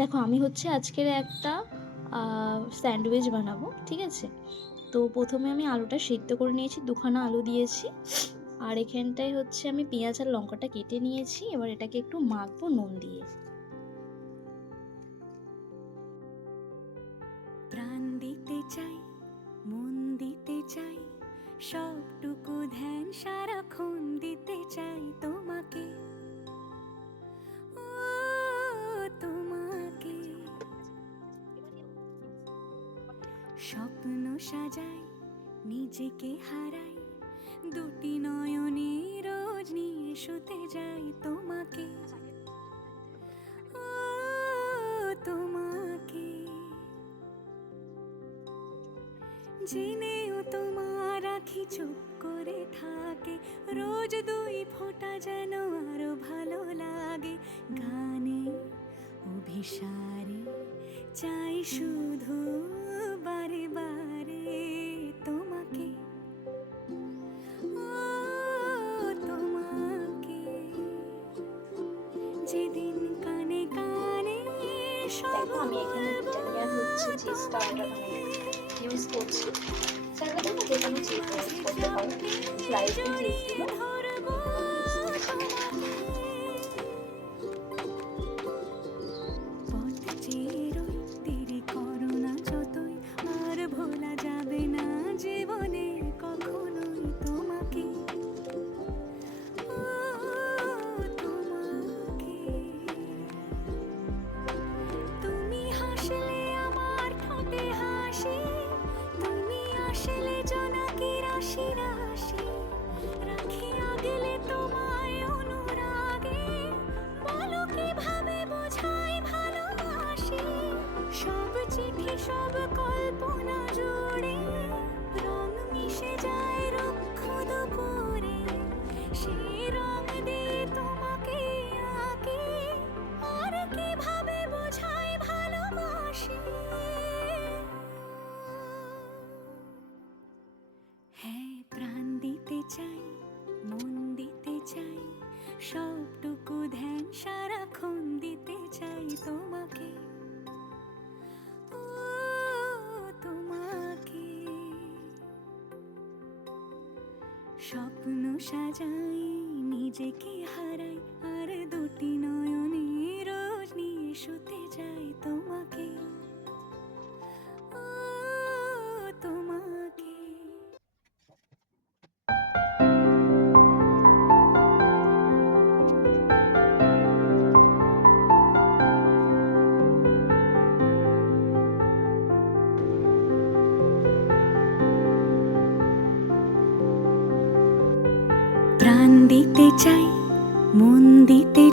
দেখো আমি হচ্ছে আজকের একটা স্যান্ডউইচ বানাবো, ঠিক আছে? তো প্রথমে আমি আলুটা সিদ্ধ করে নিয়েছি, দুখানা আলু দিয়েছি। আর এখানটায় হচ্ছে আমি পেঁয়াজ আর লঙ্কাটা কেটে নিয়েছি। এবার এটাকে একটু মাখবো নুন দিয়ে। প্রাণ দিতে চাই, মন দিতে চাই, সবটুকু ধ্যান সারাক্ষণ দিতে চাই তোমাকে, ও তোমাকে। স্বপ্ন সাজাই, নিজেকে হারাই, দুটি নয়নে রোজ নিয়ে শুতে যাই তোমাকে, ও তোমাকে। জেনেও তোমার আখি চুপ করে থাকে, রোজ দুই ফোঁটা যেন আরো ভালো লাগে। গানে অভিসারে চাই শুধু বারে বারে তোমাকে, ও তোমাকে। যেদিন কানে কানে সব দেখো আমি এখানে ইটালিয়ান হচ্ছে চিজটা ইউজ করছি। চাইলে তোমরা যে কোনো চিজ ইউজ করতে পারো, স্লাইস চিজগুলো ইউজ করছি। পথ চেয়ে রই, দেরি করো না যতই, আর ভোলা যাবে না জীবনে কখনোই তোমাকে, ও তোমাকে। তুমি হাসলে আমার ঠোঁটে হাসি, তুমি আসলে জোনাকি রাশি রাশি, রাখি আগলে তোমায় অনুরাগে, বলো কিভাবে বোঝাই ভালোবাসি। সব চিঠি সব কল্পনা জুড়ে রং মিশে যায় রুক্ষ দুপুরে, সেই রং দিয়ে তোমাকে আঁকি, আর কিভাবে বোঝাই ভালোবাসি। হ্যাঁ, প্রাণ দিতে চাই, মন দিতে চাই, সবটুকু ধ্যান সারাক্ষণ দিতে চাই তোমাকে, ও তোমাকে। স্বপ্ন সাজাই, নিজেকে হারাই, আর দুটি নয়নে রোজ নিয়ে শুতে যাই তোমাকে, ও তোমাকে। প্রাণ দিতে চাই, মন দিতে